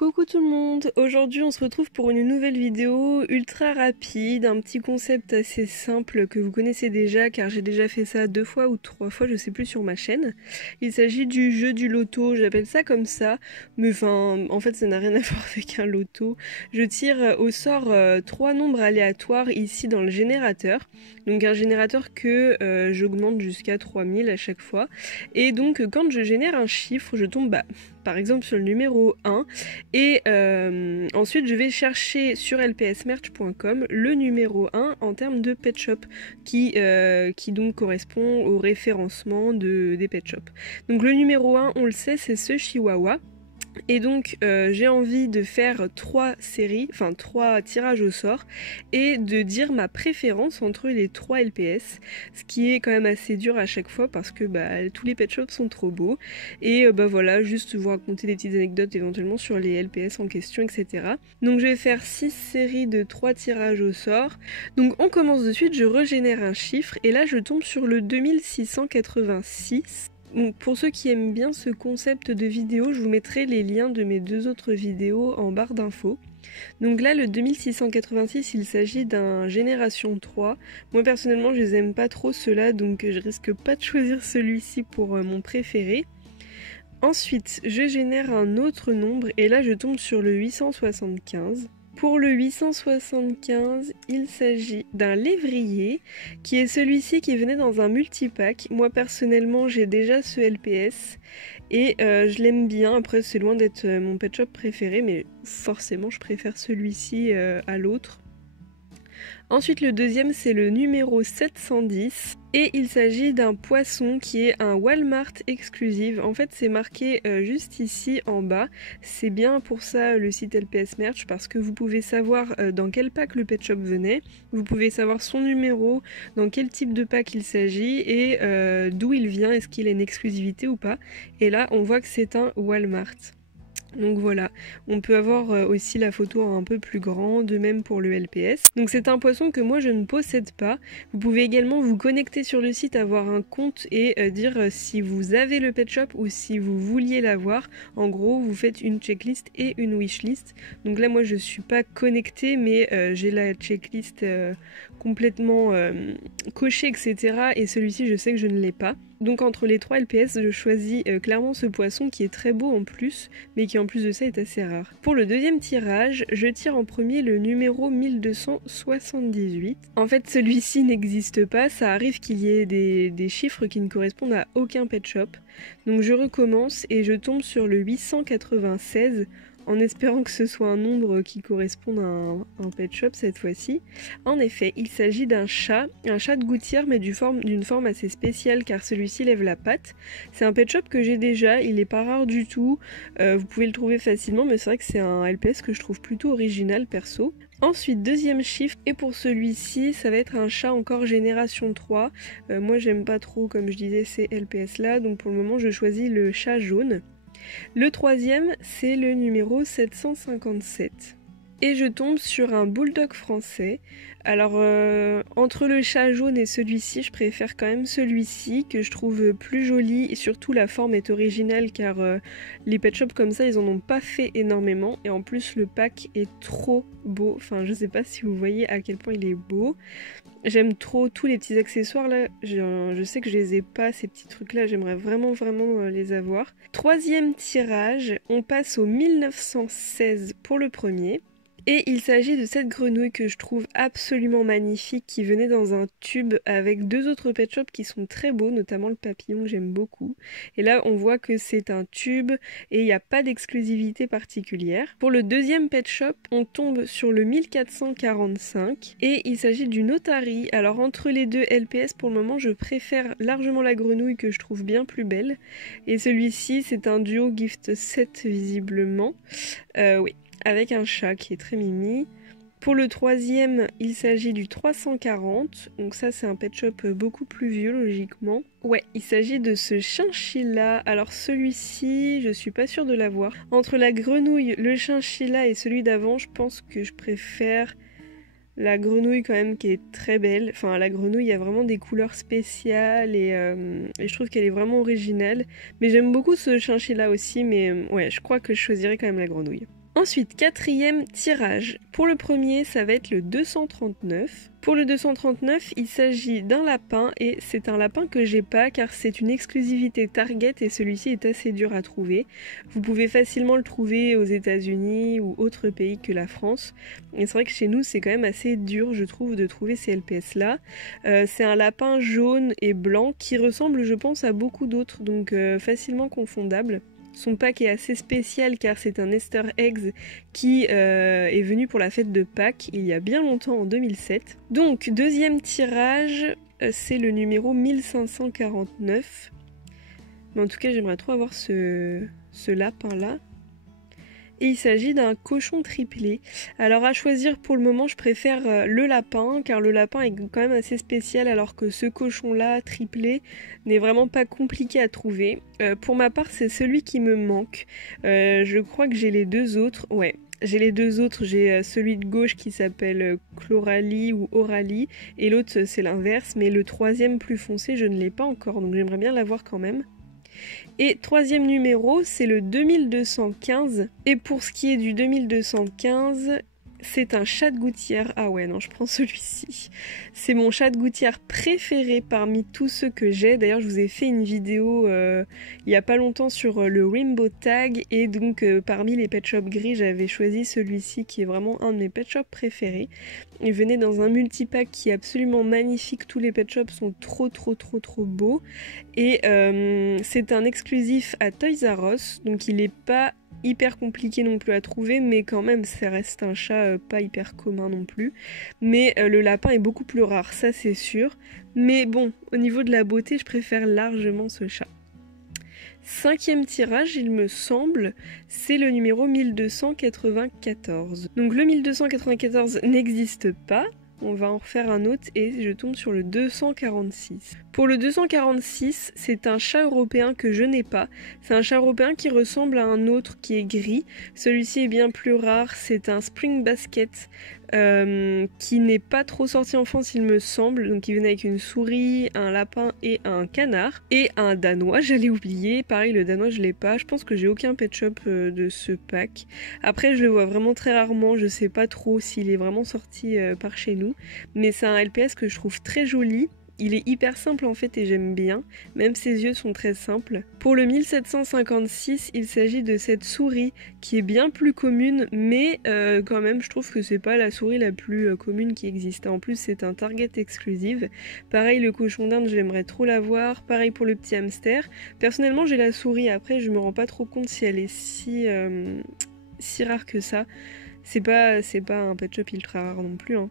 Coucou tout le monde, aujourd'hui on se retrouve pour une nouvelle vidéo ultra rapide, un petit concept assez simple que vous connaissez déjà car j'ai déjà fait ça 2 fois ou 3 fois, je sais plus, sur ma chaîne. Il s'agit du jeu du loto, j'appelle ça comme ça, mais enfin en fait ça n'a rien à voir avec un loto. Je tire au sort 3 nombres aléatoires ici dans le générateur, donc un générateur que j'augmente jusqu'à 3000 à chaque fois, et donc quand je génère un chiffre je tombe par exemple sur le numéro 1. Et ensuite je vais chercher sur lpsmerch.com le numéro 1 en termes de pet shop qui donc correspond au référencement des pet shops. Donc le numéro 1, on le sait, c'est ce chihuahua. Et donc j'ai envie de faire 3 tirages au sort et de dire ma préférence entre les 3 LPS, ce qui est quand même assez dur à chaque fois parce que tous les pet shops sont trop beaux. Et voilà, juste vous raconter des petites anecdotes éventuellement sur les LPS en question, etc. Donc je vais faire 6 séries de 3 tirages au sort. Donc on commence de suite, je régénère un chiffre et là je tombe sur le 2686. Donc pour ceux qui aiment bien ce concept de vidéo, je vous mettrai les liens de mes 2 autres vidéos en barre d'infos. Donc là, le 2686, il s'agit d'un Génération 3. Moi personnellement, je les aime pas trop ceux-là, donc je risque pas de choisir celui-ci pour mon préféré. Ensuite, je génère un autre nombre et là je tombe sur le 875. Pour le 875, il s'agit d'un lévrier, qui est celui-ci qui venait dans un multipack. Moi personnellement, j'ai déjà ce LPS et je l'aime bien. Après, c'est loin d'être mon pet shop préféré, mais forcément, je préfère celui-ci à l'autre. Ensuite, le deuxième, c'est le numéro 710 et il s'agit d'un poisson qui est un Walmart exclusive. En fait, c'est marqué juste ici en bas. C'est bien pour ça le site LPS Merch parce que vous pouvez savoir dans quel pack le pet shop venait, vous pouvez savoir son numéro, dans quel type de pack il s'agit et d'où il vient, est-ce qu'il a une exclusivité ou pas. Et là, on voit que c'est un Walmart. Donc voilà, on peut avoir aussi la photo un peu plus grand, de même pour le LPS. Donc c'est un poisson que moi je ne possède pas. Vous pouvez également vous connecter sur le site, avoir un compte et dire si vous avez le pet shop ou si vous vouliez l'avoir. En gros, vous faites une checklist et une wishlist. Donc là moi je suis pas connectée mais j'ai la checklist complètement cochée, etc. Et celui-ci je sais que je ne l'ai pas. Donc entre les 3 LPS, je choisis clairement ce poisson qui est très beau en plus, mais qui en plus de ça est assez rare. Pour le deuxième tirage, je tire en premier le numéro 1278. En fait, celui-ci n'existe pas, ça arrive qu'il y ait des chiffres qui ne correspondent à aucun pet shop. Donc je recommence et je tombe sur le 896, en espérant que ce soit un nombre qui corresponde à un pet shop cette fois-ci. En effet, il s'agit d'un chat de gouttière mais d'une forme assez spéciale car celui-ci lève la patte. C'est un pet shop que j'ai déjà, il n'est pas rare du tout, vous pouvez le trouver facilement mais c'est vrai que c'est un LPS que je trouve plutôt original perso. Ensuite, deuxième chiffre, et pour celui-ci, ça va être un chat encore génération 3. Moi j'aime pas trop, comme je disais, ces LPS là, donc pour le moment je choisis le chat jaune. Le troisième, c'est le numéro 757. Et je tombe sur un bulldog français. Alors, entre le chat jaune et celui-ci, je préfère quand même celui-ci, que je trouve plus joli, et surtout la forme est originale, car les pet shops comme ça, ils en ont pas fait énormément, et en plus le pack est trop beau. Enfin, je sais pas si vous voyez à quel point il est beau. J'aime trop tous les petits accessoires là, je sais que je les ai pas, ces petits trucs là, j'aimerais vraiment les avoir. Troisième tirage, on passe au 1916 pour le premier. Et il s'agit de cette grenouille que je trouve absolument magnifique, qui venait dans un tube avec 2 autres pet shops qui sont très beaux, notamment le papillon que j'aime beaucoup. Et là on voit que c'est un tube et il n'y a pas d'exclusivité particulière. Pour le deuxième pet shop, on tombe sur le 1445 et il s'agit d'une otarie. Alors entre les deux LPS, pour le moment je préfère largement la grenouille que je trouve bien plus belle. Et celui-ci c'est un duo gift set visiblement. Oui. Avec un chat qui est très mimi. Pour le troisième, il s'agit du 340, donc ça c'est un pet shop beaucoup plus vieux logiquement. Ouais, il s'agit de ce chinchilla. Alors celui-ci, je suis pas sûre de l'avoir. Entre la grenouille, le chinchilla et celui d'avant, je pense que je préfère la grenouille quand même, qui est très belle. Enfin, la grenouille, il y a vraiment des couleurs spéciales et je trouve qu'elle est vraiment originale. Mais j'aime beaucoup ce chinchilla aussi, mais ouais, je crois que je choisirais quand même la grenouille. Ensuite, quatrième tirage. Pour le premier, ça va être le 239. Pour le 239, il s'agit d'un lapin et c'est un lapin que j'ai pas car c'est une exclusivité Target et celui-ci est assez dur à trouver. Vous pouvez facilement le trouver aux États-Unis ou autres pays que la France. Et c'est vrai que chez nous, c'est quand même assez dur, je trouve, de trouver ces LPS-là. C'est un lapin jaune et blanc qui ressemble, je pense, à beaucoup d'autres, donc facilement confondable. Son pack est assez spécial car c'est un Easter Eggs qui est venu pour la fête de Pâques il y a bien longtemps en 2007. Donc deuxième tirage, c'est le numéro 1549. Mais en tout cas j'aimerais trop avoir ce lapin là. Et il s'agit d'un cochon triplé. Alors à choisir pour le moment je préfère le lapin car le lapin est quand même assez spécial alors que ce cochon là triplé n'est vraiment pas compliqué à trouver. Pour ma part c'est celui qui me manque. Je crois que j'ai les deux autres, ouais. J'ai les deux autres, j'ai celui de gauche qui s'appelle Chloralie ou Oralie et l'autre c'est l'inverse, mais le troisième plus foncé je ne l'ai pas encore donc j'aimerais bien l'avoir quand même. Et troisième numéro, c'est le 2215. Et pour ce qui est du 2215, c'est un chat de gouttière. Ah ouais, non, je prends celui-ci. C'est mon chat de gouttière préféré parmi tous ceux que j'ai. D'ailleurs, je vous ai fait une vidéo il y a pas longtemps sur le Rainbow Tag. Et donc, parmi les pet shops gris, j'avais choisi celui-ci qui est vraiment un de mes pet shops préférés. Il venait dans un multipack qui est absolument magnifique. Tous les pet shops sont trop beaux. Et c'est un exclusif à Toys R Us. Donc, il n'est pas hyper compliqué non plus à trouver, mais quand même ça reste un chat pas hyper commun non plus. Mais le lapin est beaucoup plus rare, ça c'est sûr. Mais bon, au niveau de la beauté, je préfère largement ce chat. Cinquième tirage, il me semble, c'est le numéro 1294. Donc le 1294 n'existe pas. On va en refaire un autre et je tombe sur le 246. Pour le 246, c'est un chat européen que je n'ai pas. C'est un chat européen qui ressemble à un autre qui est gris. Celui-ci est bien plus rare, c'est un Spring Basket qui n'est pas trop sorti en France il me semble. Donc il venait avec une souris, un lapin et un canard. Et un danois, j'allais oublier. Pareil, le danois je l'ai pas. Je pense que j'ai aucun pet shop de ce pack. Après je le vois vraiment très rarement, je sais pas trop s'il est vraiment sorti par chez nous. Mais c'est un LPS que je trouve très joli. Il est hyper simple en fait et j'aime bien, même ses yeux sont très simples. Pour le 1756, il s'agit de cette souris qui est bien plus commune, mais quand même je trouve que c'est pas la souris la plus commune qui existe. En plus c'est un Target exclusive. Pareil le cochon d'Inde j'aimerais trop l'avoir, pareil pour le petit hamster. Personnellement j'ai la souris, après je me rends pas trop compte si elle est si rare que ça. C'est pas un pet shop ultra rare non plus, hein.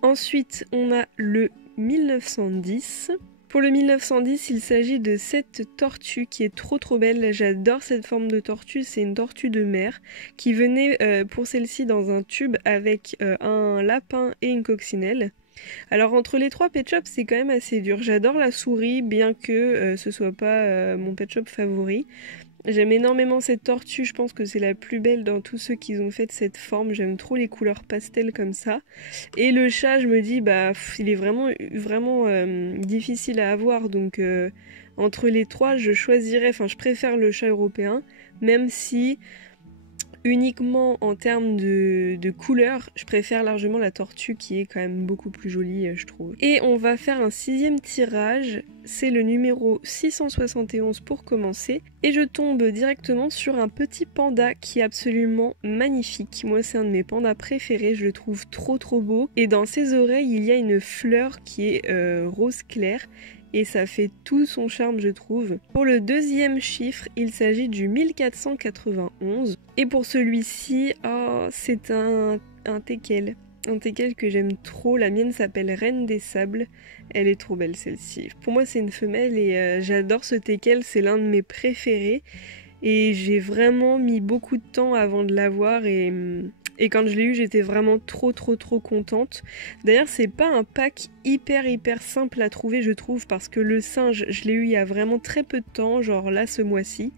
Ensuite on a le 1910. Pour le 1910, il s'agit de cette tortue qui est trop belle. J'adore cette forme de tortue, c'est une tortue de mer qui venait pour celle-ci dans un tube avec un lapin et une coccinelle. Alors entre les trois pet shops c'est quand même assez dur. J'adore la souris bien que ce soit pas mon pet shop favori. J'aime énormément cette tortue, je pense que c'est la plus belle dans tous ceux qui ont fait de cette forme. J'aime trop les couleurs pastel comme ça. Et le chat, je me dis, bah, il est vraiment difficile à avoir. Donc, entre les trois, je préfère le chat européen. Même si, uniquement en termes de couleur, je préfère largement la tortue qui est quand même beaucoup plus jolie, je trouve. Et on va faire un sixième tirage, c'est le numéro 671 pour commencer. Et je tombe directement sur un petit panda qui est absolument magnifique. Moi c'est un de mes pandas préférés, je le trouve trop beau. Et dans ses oreilles il y a une fleur qui est rose clair. Et ça fait tout son charme je trouve. Pour le deuxième chiffre, il s'agit du 1491. Et pour celui-ci, c'est un teckel. Un teckel que j'aime trop, la mienne s'appelle Reine des Sables. Elle est trop belle celle-ci. Pour moi c'est une femelle et j'adore ce teckel, c'est l'un de mes préférés. Et j'ai vraiment mis beaucoup de temps avant de l'avoir et Et quand je l'ai eu, j'étais vraiment trop contente. D'ailleurs, c'est pas un pack hyper simple à trouver, je trouve, parce que le singe, je l'ai eu il y a vraiment très peu de temps, genre là ce mois-ci.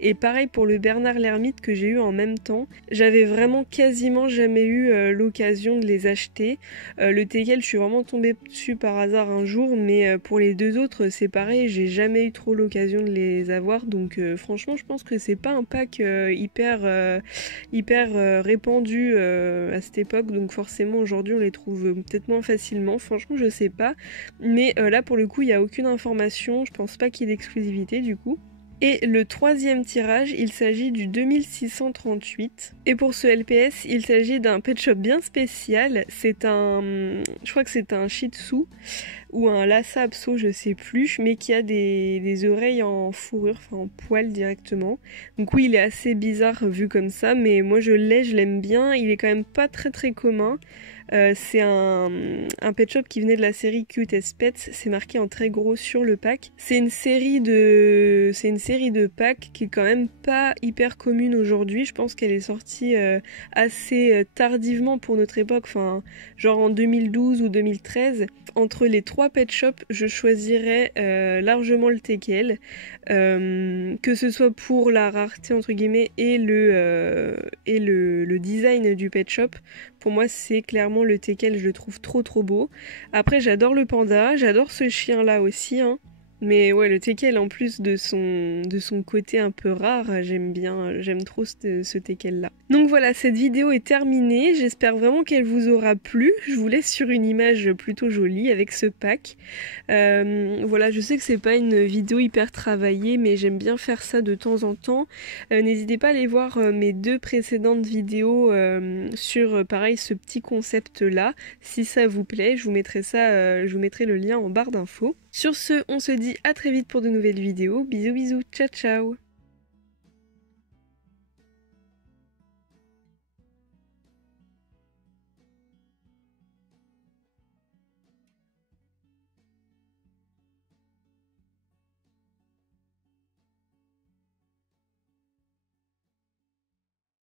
Et pareil pour le Bernard l'Ermite que j'ai eu en même temps. J'avais vraiment quasiment jamais eu l'occasion de les acheter. Le teckel, je suis vraiment tombée dessus par hasard un jour, mais pour les deux autres, c'est pareil, j'ai jamais eu trop l'occasion de les avoir. Donc franchement, je pense que c'est pas un pack hyper répandu à cette époque, donc forcément aujourd'hui on les trouve peut-être moins facilement. Franchement, je sais pas, mais là pour le coup il n'y a aucune information, je pense pas qu'il y ait d'exclusivité du coup. Et le troisième tirage, il s'agit du 2638. Et pour ce LPS, il s'agit d'un pet shop bien spécial. C'est je crois que c'est un Shih Tzu ou un Lhasa Apso, je sais plus, mais qui a des oreilles en fourrure, enfin en poil directement. Donc oui, il est assez bizarre vu comme ça, mais moi je l'aime bien. Il est quand même pas très commun. C'est un pet shop qui venait de la série Cutest Pets, c'est marqué en très gros sur le pack. C'est une série de packs qui est quand même pas hyper commune aujourd'hui. Je pense qu'elle est sortie assez tardivement pour notre époque, enfin genre en 2012 ou 2013. Entre les trois pet shops, je choisirais largement le teckel, que ce soit pour la rareté entre guillemets et le design du pet shop. Pour moi, c'est clairement le teckel, je le trouve trop beau. Après, j'adore le panda, j'adore ce chien-là aussi, hein. Mais ouais, le teckel, en plus de son côté un peu rare, j'aime trop ce teckel-là. Donc voilà, cette vidéo est terminée, j'espère vraiment qu'elle vous aura plu. Je vous laisse sur une image plutôt jolie avec ce pack. Voilà, je sais que c'est pas une vidéo hyper travaillée, mais j'aime bien faire ça de temps en temps. N'hésitez pas à aller voir mes deux précédentes vidéos sur, pareil, ce petit concept-là. Si ça vous plaît, je vous mettrai le lien en barre d'infos. Sur ce, on se dit à très vite pour de nouvelles vidéos. Bisous, ciao ciao.